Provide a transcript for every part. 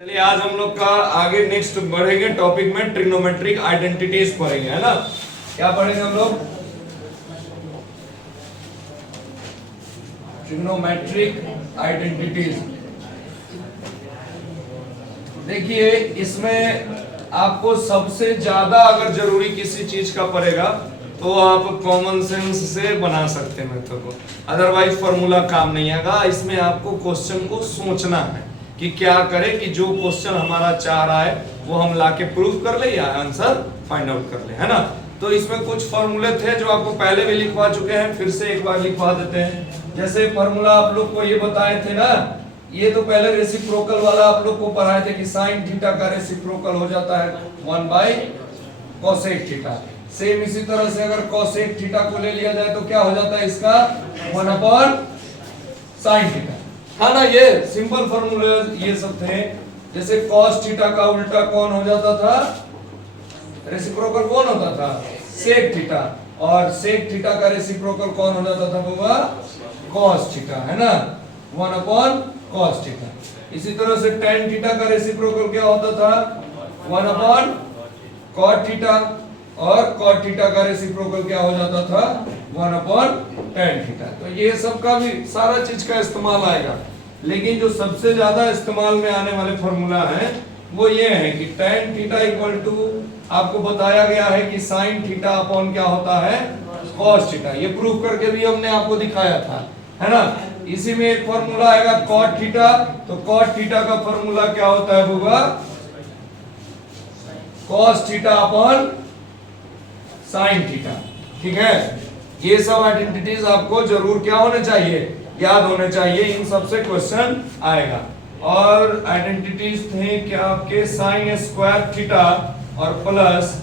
चलिए आज हम लोग का आगे नेक्स्ट बढ़ेंगे टॉपिक में ट्रिग्नोमेट्रिक आइडेंटिटीज पढ़ेंगे, है ना। क्या पढ़ेंगे हम लोग? Trigonometric identities. देखिए इसमें आपको सबसे ज्यादा अगर जरूरी किसी चीज का पड़ेगा तो आप कॉमन सेंस से बना सकते हैं मेथड को, अदरवाइज फॉर्मूला काम नहीं आएगा। इसमें आपको क्वेश्चन को सोचना है कि क्या करें कि जो क्वेश्चन हमारा चाह रहा है वो हम लाके प्रूव कर ले या आंसर फाइंड आउट कर ले, है ना। तो इसमें कुछ फॉर्मूले थे जो आपको पहले भी लिखवा चुके हैं, फिर से एक बार लिखवा देते हैं। जैसे फॉर्मूला आप लोग को ये बताए थे ना, ये तो पहले रेसिप्रोकल वाला आप लोग को पढ़ाए थे कि साइन थीटा का रेसिप्रोकल हो जाता है 1 बाई कोसेक थीटा। सेम इसी तरह से अगर कोसेक थीटा को ले लिया जाए तो क्या हो जाता है इसका 1 अपॉन साइन थीटा, है ना। ये सिंपल फॉर्मूले ये सब थे। जैसे cos थीटा का उल्टा कौन हो जाता था? रेसिप्रोकल कौन होता था? sec theta. और sec थीटा का रेसिप्रोकल कौन हो जाता था बाबा? cos थीटा, है ना, 1 अपॉन cos थीटा। इसी तरह से tan थीटा का रेसिप्रोकल क्या होता था? 1 अपॉन cot थीटा। और cot थीटा का रेसिप्रोकल क्या हो जाता था? 1 अपॉन tan थीटा। तो ये सब का भी सारा चीज का इस्तेमाल आएगा, लेकिन जो सबसे ज्यादा इस्तेमाल में आने वाले फॉर्मूला है वो ये है कि tan थीटा इक्वल टू आपको बताया गया है कि sin थीटा अपॉन क्या होता है? cos theta. ये प्रूफ करके भी हमने आपको दिखाया था, है ना। इसी में एक फॉर्मूला आएगा cot थीटा। तो cot थीटा का फॉर्मूला क्या होता है होगा? cos theta upon sin theta, ठीक है। ये सब आइडेंटिटीज आपको जरूर क्या होने चाहिए? याद होने चाहिए। इन सबसे क्वेश्चन आएगा। और आइडेंटिटीज थे क्या आपके? साइन स्क्वायर थीटा और प्लस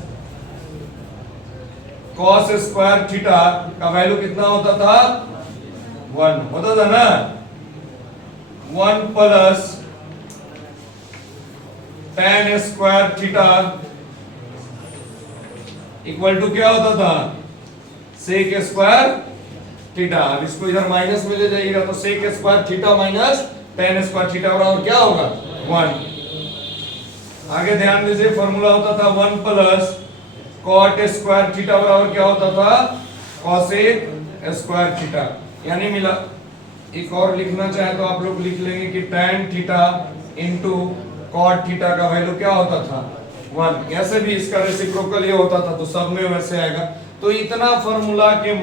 कॉस स्क्वायर थीटा का वैल्यू कितना होता था? 1 होता था ना। 1 plus tan square theta equal to क्या होता था? Sec square theta. अब इसको इधर माइनस में ले जाइएगा तो sec square theta minus tan square theta बराबर क्या होगा? 1। आगे ध्यान दीजिए, फॉर्मूला होता था 1 प्लस cot स्क्वायर थीटा बराबर क्या होता था? cosec square theta. यानी मिला। एक और लिखना चाहे तो आप लोग लिख लेंगे कि tan theta into cot theta का वैल्यू क्या होता था? 1। ऐसे भी इसका रेसिप्रोकल ये होता था तो सब में वैसे आएगा। तो इतना फॉर्मूला के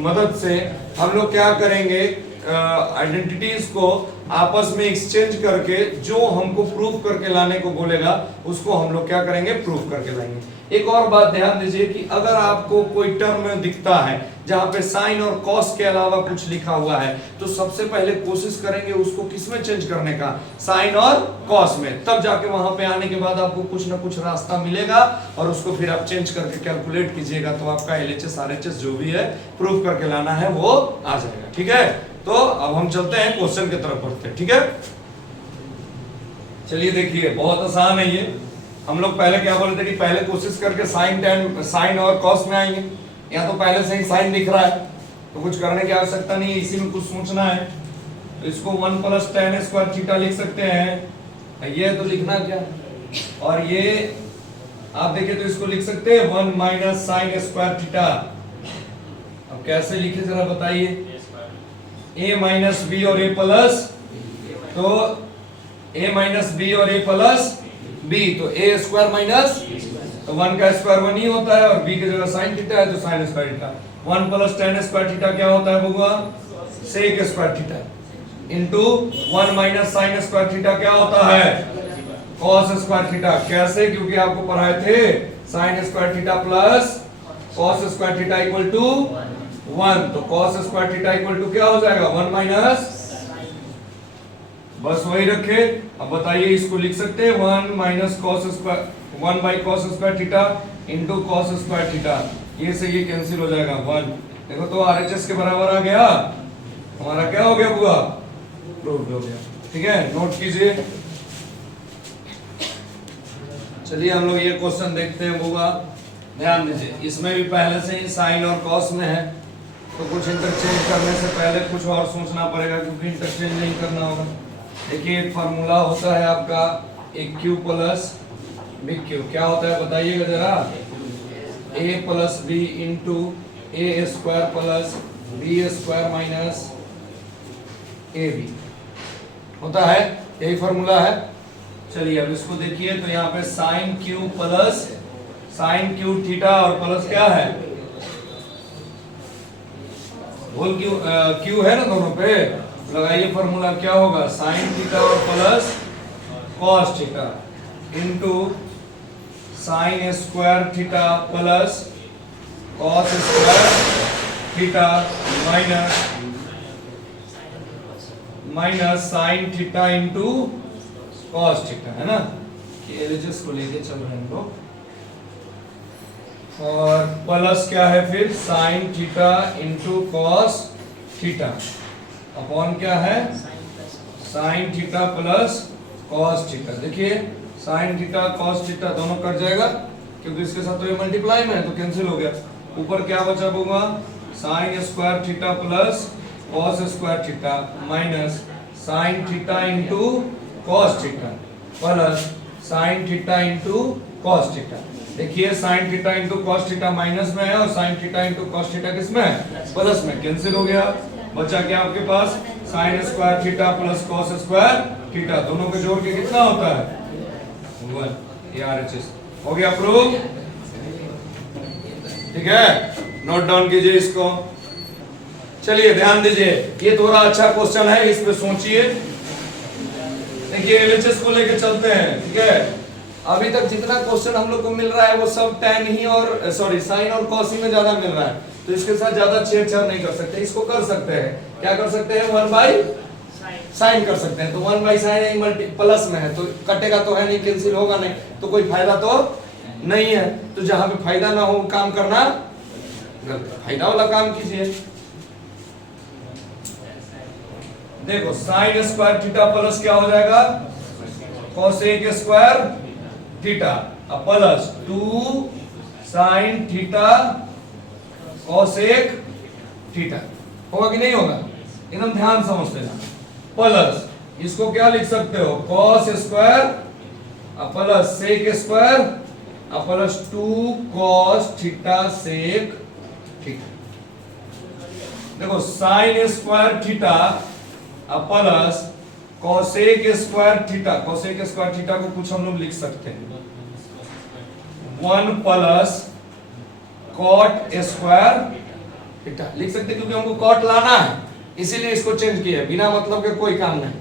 मदद से हम लोग क्या करेंगे? आइडेंटिटीज को आपस में एक्सचेंज करके जो हमको प्रूफ करके लाने को बोलेगा उसको हम लोग क्या करेंगे? प्रूफ करके लाएंगे। एक और बात ध्यान दीजिए कि अगर आपको कोई टर्म दिखता है जहां पे साइन और कॉस के अलावा कुछ लिखा हुआ है तो सबसे पहले कोशिश करेंगे उसको किसमें चेंज करने का? साइन और कॉस में। तब जाके वहां पे आने के बाद आपको कुछ ना कुछ रास्ता मिलेगा और उसको फिर आप चेंज करके कैलकुलेट कीजिएगा तो आपका LHS RHS जो भी है प्रूफ करके लाना है वो आ जाएगा, ठीक है। तो अब हम चलते हैं क्वेश्चन की तरफ बढ़ते हैं, ठीक है। चलिए देखिए बहुत आसान है ये। हम लोग पहले क्या बोले थे कि पहले कोशिश करके साइन और कॉस में आएंगे। या तो पहले से ही साइन दिख रहा है तो कुछ करने की आवश्यकता नहीं है, इसी में कुछ सोचना है। तो इसको 1 प्लस tan स्क्वायर थीटा लिख सकते हैं। ये तो लिखना क्या, और ये आप देखिए तो इसको लिख सकते हैं 1 माइनस साइन स्क्वायर थीटा। अब कैसे लिखे जरा बताइए? a माइनस बी और a प्लस, तो a माइनस बी और a प्लस b, तो a स्क्वायर माइनस, तो 1 का स्क्वायर 1 ही होता है और b की जगह साइन थीटा है तो sine square theta. 1 plus tan square theta क्या होता है बबुआ? Sec square theta into 1 minus sine square theta क्या होता है? cos square theta. कैसे? क्योंकि आपको पढ़ाए थे sine square theta plus cos square theta equal to 1। तो cos square theta equal to क्या हो जाएगा? 1 माइनस, बस वही रखे। अब बताइए इसको लिख सकते हैं 1 minus cos square 1 by cos square theta into cos square theta. ये से ये कैंसिल हो जाएगा 1। देखो तो RHS के बराबर आ गया। हमारा क्या हो गया बुआ? प्रूव हो गया, ठीक है। नोट कीजिए। चलिए हम लोग ये क्वेश्चन देखते हैं बुआ। ध्यान दीजिए, इसमें भी पहले से ही साइन और कॉस में है तो कुछ इंटरचेंज करने से पहले कुछ और सोचना पड़ेगा क्योंकि इंटरचेंज नहीं करना होगा। देखिए एक फार्मूला होता है आपका एक क्यू प्लस बिग क्यू क्या होता है बताइएगा जरा, A plus B into A square plus B square minus A B होता है, यही फॉर्मूला है। चलिए अब इसको देखिए तो यहाँ पे sine Q plus sine Q theta और प्लस क्या है होल क्यू, क्यू है ना दोनों पे, लगाइए फॉर्मूला क्या होगा, साइन थीटा और plus cos theta into sine square theta plus cos square theta minus sine theta into cos theta, है ना, कि एलएचएस को लेके चल रहे हैं हम लोग। और प्लस क्या है फिर sign theta into cos theta upon क्या है sine theta plus cos theta. देखिए साइन थीटा कॉस थीटा दोनों कट जाएगा क्योंकि इसके साथ तो ये मल्टीप्लाई में है तो कैंसिल हो गया। ऊपर क्या बचा होगा sine square theta plus cos square theta minus sine theta into cos theta plus sine theta into cos theta. देखिए sine theta into cos theta minus में है और sine theta into cos theta किस में है प्लस में, cancel हो गया। बचा क्या आपके पास sine square theta plus cos square theta, दोनों को जोड़ के कितना होता है 1, ये आरएचएस हो गया प्रूव। ठीक है, नोट डाउन कीजिए इसको। चलिए ध्यान दीजिए, ये थोड़ा अच्छा क्वेश्चन है, इस पे सोचिए। देखिए एलएचएस को लेके चलते हैं। ठीक है, अभी तक जितना क्वेश्चन हम लोग को मिल रहा है वो सब tan ही और सॉरी साइन और cos ही में ज्यादा मिल रहा है, तो इसके साथ ज्यादा छेड़छाड़ नहीं कर सकते। इसको कर सकते हैं, क्या कर सकते हैं 1 बाई साइन कर सकते हैं, तो 1 बाई साइन मल्टी प्लस में है तो कटेगा तो है नहीं, कैंसिल होगा नहीं, तो कोई फायदा तो नहीं है। तो जहां पे फायदा ना हो काम करना गलत, फायदा वाला काम कीजिए। देखो साइन स्क्वायर थीटा प्लस क्या हो जाएगा cosec square theta plus 2 sine theta cosec theta, होगा कि नहीं होगा, एकदम ध्यान समझ लेना। प्लस इसको क्या लिख सकते हो cos square plus sec square plus 2 cos theta sec theta. देखो sine square theta plus cosec square theta, cosec square theta को कुछ हम लोग लिख सकते हैं 1 प्लस कॉट स्क्वायर थीटा लिख सकते हैं, क्योंकि हमको कॉट लाना है इसीलिए इसको चेंज किया, बिना मतलब के कोई काम नहीं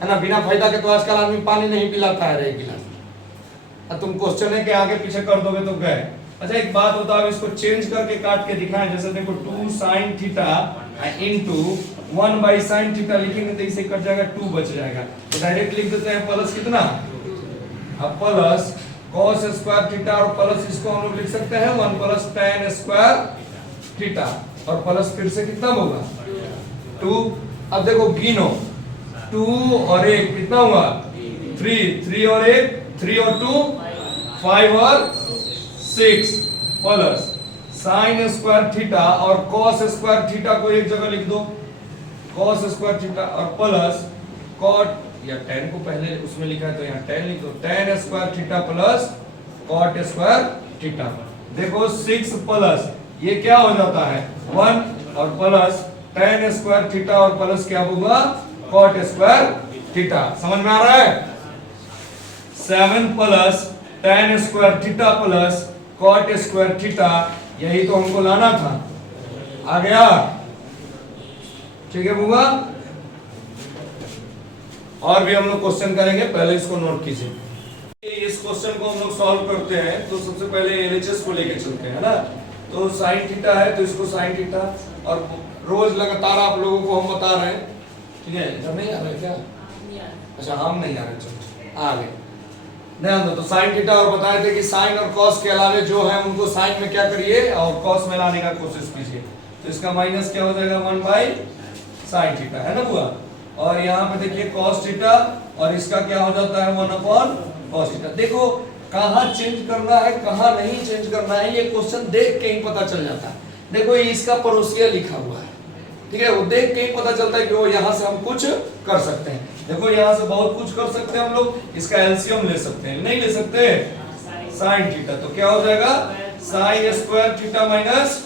है ना, बिना फायदा के तो आजकल आदमी पानी नहीं पिलाता है एक गिलास। तुम क्वेश्चन है कि आगे पीछे कर दोगे तो गए। अच्छा एक बात बताओ, इसको चेंज करके काट के दिखाएं, जैसे देखो 2 sign theta into 1 by sine theta लिखेंगे तो इसे कट जाएगा 2 बच जाएगा, तो डायरेक्ट लिख देते हैं प्लस कितना अब प्लस cos स्क्वायर थीटा और प्लस इसको हम लोग लिख सकते हैं 1 प्लस tan स्क्वायर थीटा और प्लस फिर से कितना होगा 2। अब देखो गिनो 2 और 1 कितना हुआ 3 और 1 3 और 2 5 और 6 प्लस साइन स्क्वायर थीटा और cos स्क्वायर थीटा को एक जगह लिख दो cos स्क्वायर थीटा और प्लस cot या tan को पहले उसमें लिखा है तो यहाँ tan लिख दो tan square theta plus cot square theta. देखो 6 प्लस ये क्या हो जाता है 1 और प्लस tan स्क्वायर थीटा और प्लस क्या होगा cot स्क्वायर थीटा। समझ में आ रहा है 7 plus tan square theta plus cot square theta, यही तो हमको लाना था, आ गया। ठीक है बुआ, और भी हम लोग क्वेश्चन करेंगे, पहले इसको नोट कीजिए। इस क्वेश्चन को हम लोग सॉल्व करते हैं तो सबसे पहले एलएचएस को लेके चलते हैं ना, तो साइन थीटा है तो इसको साइन थीटा, और रोज लगातार आप लोगों को हम बता रहे हैं, ठीक है जब नहीं आ रहा है क्या, अच्छा हम नहीं आ रहे, चलो आ गए ध्यान दो। तो साइन थीटा और बताए थे कि साइन और कॉस के अलावे जो है उनको साइन में क्या करिए और कॉस में लाने का कोशिश कीजिए, तो इसका माइनस क्या हो जाएगा 1 बाई साइन थीटा, है ना बुआ। और यहाँ पे देखिए cos थीटा और इसका क्या हो जाता है 1 अपॉन cos थीटा। देखो कहाँ चेंज करना है कहाँ नहीं चेंज करना है, ये क्वेश्चन देख के ही पता चल जाता है। देखो ये इसका पड़ोसिया लिखा हुआ है, ठीक है, वो देख के ही पता चलता है कि वो यहाँ से हम कुछ कर सकते हैं। देखो यहाँ से बहुत कुछ कर सकते हैं हम लोग, इसका एलसीएम ले सकते हैं, नहीं ले सकते साइन थीटा, तो क्या हो जाएगा साइन स्क्वायर थीटा माइनस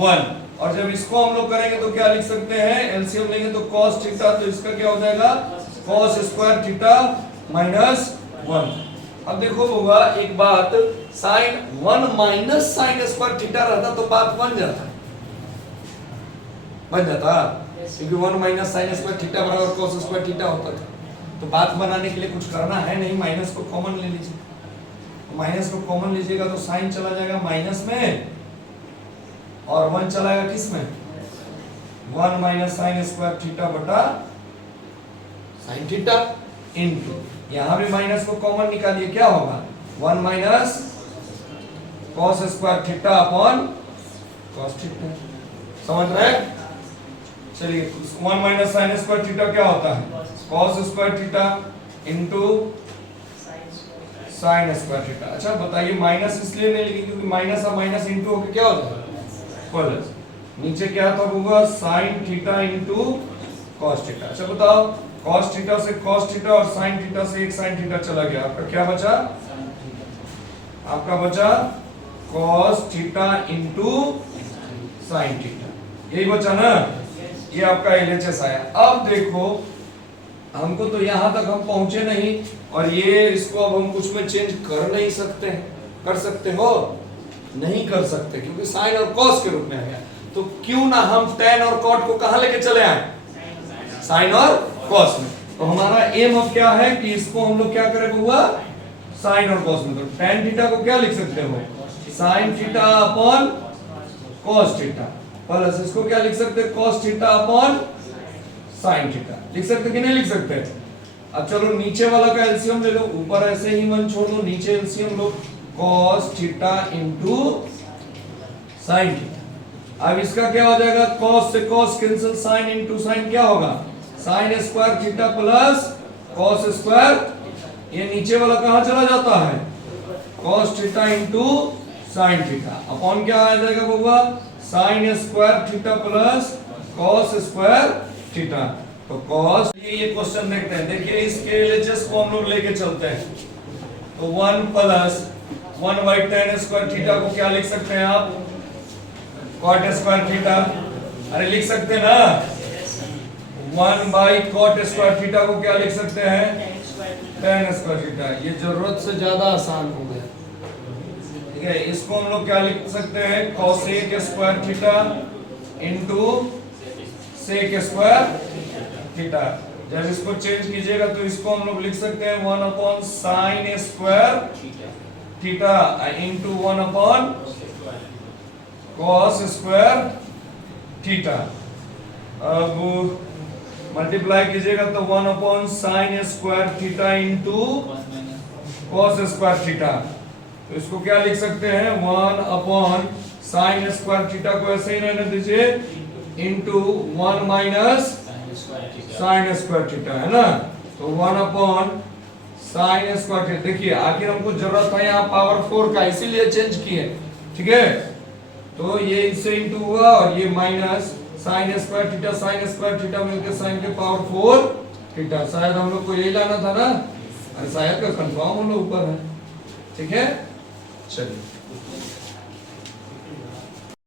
1, और जब इसको हम लोग करेंगे तो क्या लिख सकते हैं, एलसीएम लेंगे तो cos थीटा, तो इसका क्या हो जाएगा cos स्क्वायर थीटा माइनस 1। अब देखो होगा एक बात, sine 1 minus sine square theta रहता तो बात बन जाता, क्योंकि 1 माइनस साइन स्क्वायर थीटा बराबर cos स्क्वायर थीटा होता था। तो बात बनाने के लिए कुछ करना है नहीं, माइनस को कॉमन ले लीजिए, माइनस को कॉमन लीजिएगा तो साइन चला जाएगा माइनस में और 1 चला जाएगा किस में, 1 माइनस साइन स्क्वायर थीटा बटा साइन थीटा इनटू, यहां भी माइनस को कॉमन निकालिए, क्या होगा 1 minus cos square theta upon cos theta, समझ रहे हैं? चलिए 1 माइनस साइन स्क्वायर थीटा क्या होता है cos square theta into sign square theta. अच्छा बताइए, माइनस इसलिए नहीं लिखी क्योंकि माइनस और माइनस इनटू होके क्या हो जाएगा प्लस, नीचे क्या था होगा sine theta into cos theta. अच्छा बताओ, cos थीटा से cos थीटा और साइन थीटा से एक साइन थीटा चला गया, आपका क्या बचा, आपका बचा cos theta into sine theta, यही बचा ना, ये आपका एलएचएस आया। अब देखो हमको तो यहां तक हम पहुंचे नहीं, और ये इसको अब हम कुछ में चेंज कर नहीं सकते, कर सकते हो नहीं कर सकते क्योंकि साइन और कॉस के रूप में आ गया, तो क्यों ना हम tan और cot को कहां लेके चले आए, साइन और कॉस में। तो हमारा एम अब क्या है कि इसको हम लोग क्या करेंगे हुआ साइन और कॉस में, तो tan थीटा को क्या लिख सकते हो sign theta upon cos theta, plus इसको क्या लिख सकते हैं cos theta upon sine theta, लिख सकते कि नहीं लिख सकते। अब चलो नीचे वाला का एलसीएम ले लो, ऊपर ऐसे ही मन छोड़ दो, नीचे एलसीएम लो cos theta into sine theta. अब इसका क्या हो जाएगा, cos से cos cancel, sine into sine क्या होगा sine square theta plus cos square, ये नीचे वाला कहां चला जाता है cos theta into sine theta upon क्या आ जाएगा बबुआ sine square theta plus cos square theta. तो cos, ये क्वेश्चन देखते हैं, देखिए इसके एलएचएस को हम लोग लेके चलते हैं, तो 1 plus 1 by tan square theta को क्या लिख सकते हैं आप cot स्क्वायर थीटा, अरे लिख सकते हैं ना, 1 बाई cot स्क्वायर थीटा को क्या लिख सकते हैं tan स्क्वायर थीटा, ये जरूरत से ज्यादा आसान हो गया, ठीक है। इसको हम लोग क्या लिख सकते हैं cosec square theta into sec square theta. जब इसको चेंज कीजिएगा तो इसको हम लोग लिख सकते हैं 1 upon sine square theta into 1 upon cos square theta. अब मल्टीप्लाई कीजिएगा तो 1 upon sine square theta into cos square theta, तो इसको क्या लिख सकते हैं 1 अपॉन साइन स्क्वायर थीटा को ऐसे ही रहने दीजिए into 1 minus sine square theta, है ना, तो 1 अपॉन साइन स्क्वायर थीटा। देखिए आखिर हमको जरूरत है यहाँ पावर 4 का, इसीलिए चेंज किए, ठीक है। तो ये इससे इनटू हुआ और ये माइनस साइन स्क्वायर थीटा मिलकर साइन के पावर 4 थीटा, शायद हम लोग को यही लाना था ना, अरे शायद का कंफर्म हम लोग ऊपर है, ठीक है। चलिए